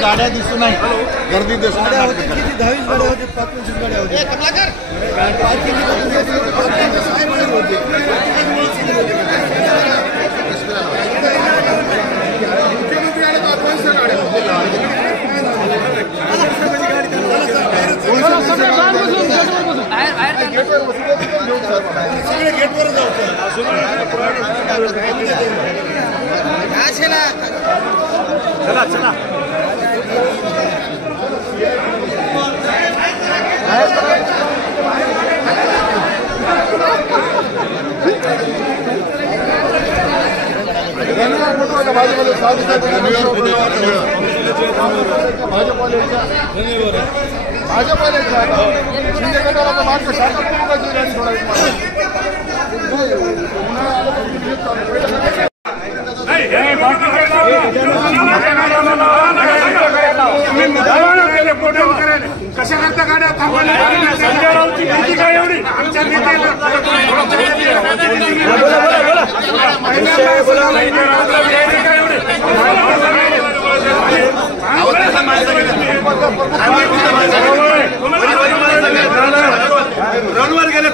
गाड्या दिसू नाही, गर्दी दिसू नाही. 10-20 गाड्या होती, 25 गाड्या होती. सगळे गेटवर जाऊ. चला चला कशा करता गाड्या थांबवल्या संजय राऊतची भीती काय एवढी आमच्या नेत्याला रोडवर गेले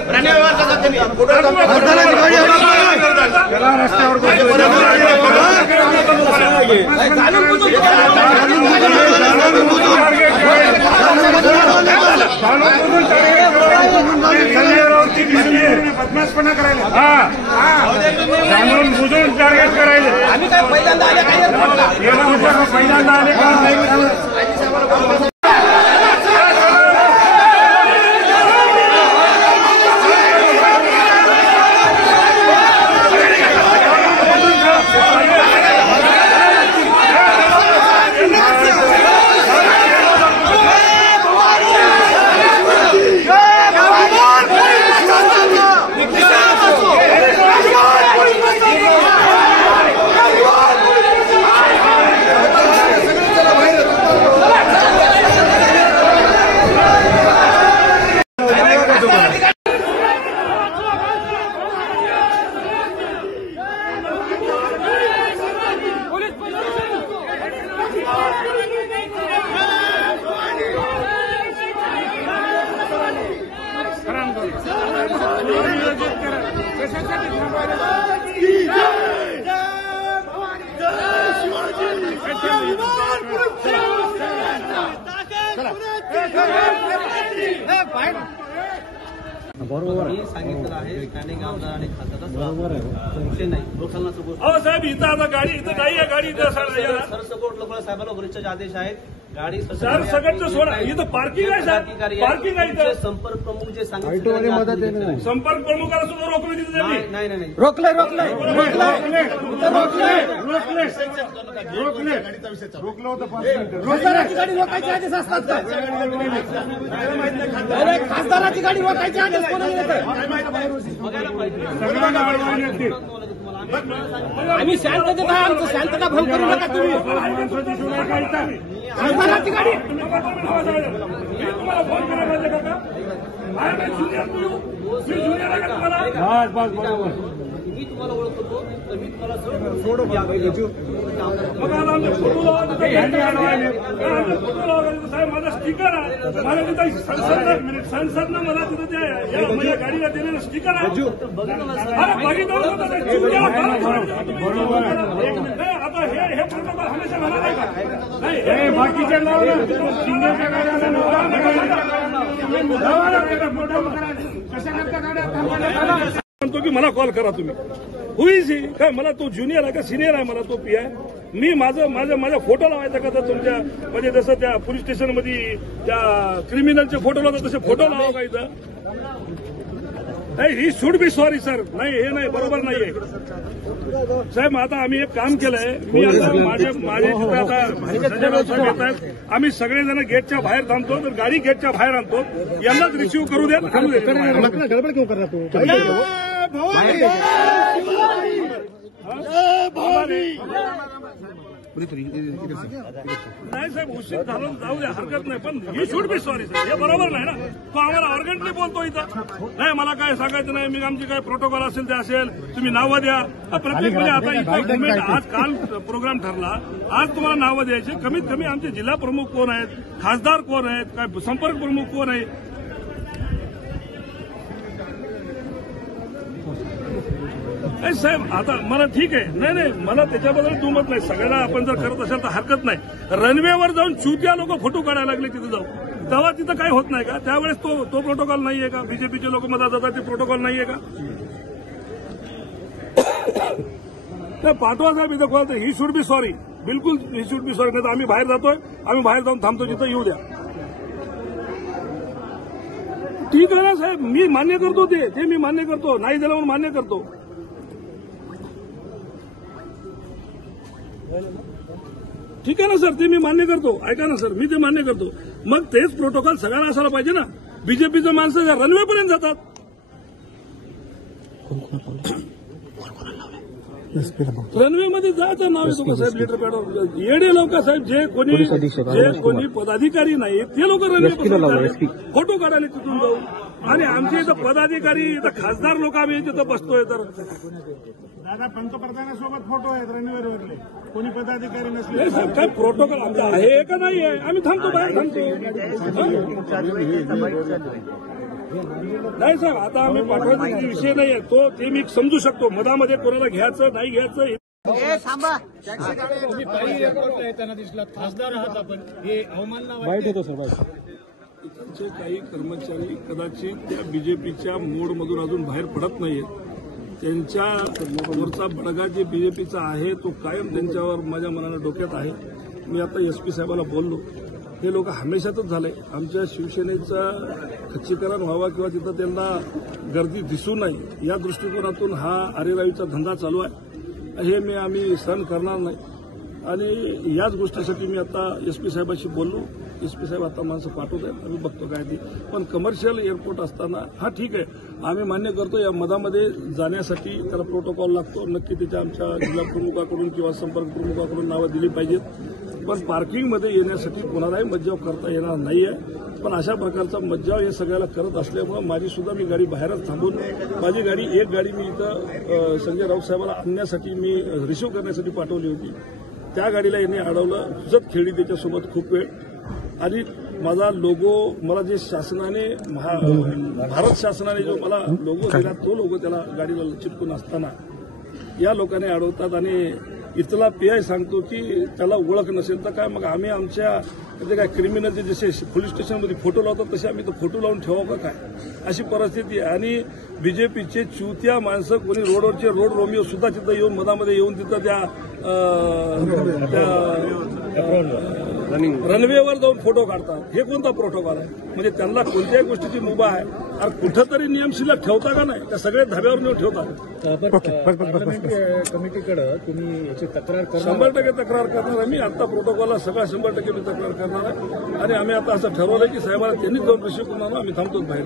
बदमाशपणा करायला जाणून बुजून टार्गेट करायला. आम्ही काय पहिल्यांदा आले पहिल्यांदा आले का? बरोबर सांगितलं आहे स्थानिक आमदार आणि खासदार नाही लोकांना सपोर्ट. हो साहेब इथं आता गाडी इथं नाही आहे, गाडी इथं सर सपोर्ट लोकांना साहेबांना वरिष्ठ आदेश आहेत. गाडी सर सगळं सोडा, इथं पार्किंग आहे साहेब, पार्किंग आहे इथं. संपर्क प्रमुख जे सांगितलं संपर्क प्रमुखाला सुद्धा रोखलं तिथे त्यांनी. नाही नाही रोखलंय रोखलं होतं 5 मिनिटं. रोजगाराची गाडी रोखायची आदेश असतात का? खासदाराची गाडी रोखायची आदेश कोणाला येते? आम्ही शांततेत आहे, आमचं शांतता भंग करू नका तुम्ही. खासदाराची गाडी तुम्हाला फोन करायला पाहिजे का? मी तुम्हाला ओळखतो तर मी तुम्हाला साहेब माझा स्टिकर आहे, मला तिथं संसदनं मला तिथं त्या माझ्या गाडीला दिलेलं स्टिकर आहे. आता हे प्रोटोकॉल हमेशा म्हणा नाही का? नाही बाकीच्या शिंदेच्या कशा करता गाड्या म्हणतो की मला कॉल करा तुम्ही. हुईसी काय मला तो ज्युनियर आहे का सिनियर आहे, मला तो पी आहे. मी माझा फोटो लावायचा का? तर तुमच्या म्हणजे जसं त्या पोलीस स्टेशनमध्ये त्या क्रिमिनलचे फोटो लावतात तसे फोटो लावा का इथं? नाही he should be sorry sir. नाही हे नाही, बरोबर नाहीये साहेब. आता आम्ही एक काम केलंय, मी आता माझे तिथे आता संजय राऊत साहेब येत आहेत, आम्ही सगळेजण गेटच्या बाहेर थांबतो, तर गाडी गेटच्या बाहेर आणतो, यांनाच रिसिव्ह करू द्या. गडबड क्यों कर रहा तू? नाही साहेब, उशीर झालं जाऊ द्या, हरकत नाही, पण ही शुड बी सॉरी साहेब, हे बरोबर नाही ना. तो आम्हाला ऑर्गंटली बोलतो इथं. नाही मला काय सांगायचं नाही, मी आमची काय प्रोटोकॉल असेल ते असेल, तुम्ही नावं द्या. प्रत्येक म्हणजे आता इथं मुंबईत आज काल प्रोग्राम ठरला, आज तुम्हाला नावं द्यायची. कमीत कमी आमचे जिल्हा प्रमुख कोण आहेत, खासदार कोण आहेत, काय संपर्क प्रमुख कोण आहे. साहेब आता मला ठीक आहे, नाही मला त्याच्याबद्दल दुमत नाही. सगळ्याला आपण जर करत असेल तर हरकत नाही. रनवेवर जाऊन चुत्या लोक फोटो काढायला लागले तिथे जाऊन, तेव्हा तिथं काय होत नाही का? त्यावेळेस तो प्रोटोकॉल नाहीये का? बीजेपीचे लोक मधात जातात, ते प्रोटोकॉल नाहीये का? तर पाठवा साहेब इथं कोण, ही शुड बी सॉरी, बिलकुल ही शुड बी सॉरी. नाही तर आम्ही बाहेर जातोय, आम्ही बाहेर जाऊन थांबतो, तिथं येऊ द्या. ठीक आहे ना साहेब, मी मान्य करतो, ते मी मान्य करतो, नाही दिलं म्हणून मान्य करतो. ठीक आहे ना सर, ते मी मान्य करतो. ऐका ना सर, मी ते मान्य करतो. मग तेच प्रोटोकॉल सगळ्यांना असायला पाहिजे ना. बीजेपीचे माणसं रनवेपर्यंत जातात. रनवेमध्ये जायचं नाव येतो का साहेब लेटर पॅडवर? येडे लोक साहेब, जे कोणी पदाधिकारी नाही ते लोक रनवे फोटो काढायला तिथून जाऊ. आणि आमचे इथं पदाधिकारी, इथं खासदार लोक आम्ही तिथं बसतोय. तर दादा पंतप्रधानासोबत फोटो आहेत रणवीरवरले, कोणी पदाधिकारी नसले. नाही साहेब, काय प्रोटोकॉल आमचा आहे का नाही आहे? आम्ही थांबतो, बाहेर थांबतो. नाही साहेब, आता आम्ही पाठवायचा विषय नाही आहे तो, ते मी समजू शकतो. मधामध्ये कोणाला घ्यायचं नाही घ्यायचं येताना दिसला, खासदार आहात आपण, हे अवमानना वाईट होतं सर. इथलचे काही कर्मचारी कदाचित त्या बीजेपीच्या मोडमधून अजून बाहेर पडत नाहीये. त्यांच्या वरचा बडगा जे बीजेपीचा आहे तो कायम त्यांच्यावर माझ्या मनानं डोक्यात आहे. मी आता एसपी साहेबाला बोललो, हे लोक हमेशातच झाले. आमच्या शिवसेनेचं खच्चीकरण व्हावा किंवा तिथं त्यांना गर्दी दिसू नये या दृष्टिकोनातून हा आरेरावीचा धंदा चालू आहे. हे आम्ही सहन करणार नाही. आणि याच गोष्टीसाठी मी आता एसपी साहेबांशी बोललो. एसपी साहेब आता माणसं पाठवत आहेत, आम्ही बघतो काय ती. पण कमर्शियल एअरपोर्ट असताना हा ठीक आहे, आम्ही मान्य करतो. या मधामध्ये जाण्यासाठी त्याला प्रोटोकॉल लागतो. नक्की त्याच्या आमच्या जिल्हा प्रमुखाकडून किंवा संपर्क प्रमुखाकडून नावं दिली पाहिजेत. पण पार्किंगमध्ये येण्यासाठी कोणालाही मज्जाव करता येणार नाहीये. पण अशा प्रकारचा मज्जाव हे सगळ्याला करत असल्यामुळे माझी सुद्धा मी गाडी बाहेरच थांबून, माझी गाडी एक गाडी मी इथं संजय राऊत साहेबांना आणण्यासाठी मी रिसिव्ह करण्यासाठी पाठवली होती. त्या गाडीला यांनी अडवलं, जुजत खेळली त्याच्यासोबत खूप वेळ. आणि माझा लोगो, मला जे शासनाने भारत शासनाने जो मला लोगो दिला तो लोगो त्याला गाडीला चिटकून असताना या लोकांनी अडवतात. आणि इथला पीआय सांगतो की त्याला ओळख नसेल तर काय, मग आम्ही आमच्या म्हणजे काय क्रिमिनलचे जसे पोलीस स्टेशनमध्ये फोटो लावतात तसे आम्ही तो फोटो लावून ठेवावं का काय, अशी परिस्थिती. आणि बीजेपीचे चुत्या माणसं कोणी रोडवरचे रोड रोमिओ सुद्धा तिथं येऊन मधामध्ये येऊन तिथं त्या रनवेवर जाऊन फोटो काढतात. हे कोणता प्रोटोकॉल आहे? म्हणजे त्यांना कोणत्याही गोष्टीची मुभा आहे. अरे कुठंतरी नियम शिल्लक ठेवता का नाही? का सगळे धाब्यावर नेऊन ठेवतात? कमिटीकडे तुम्ही याची तक्रार 100% तक्रार करणार आहे. मी आता प्रोटोकॉलला सगळा 100% मी तक्रार करणार आहे. आणि आम्ही आता असं ठरवलं की साहेबाला त्यांनीच जाऊन रिसिव्ह करणार, आम्ही थांबतोच बाहेर.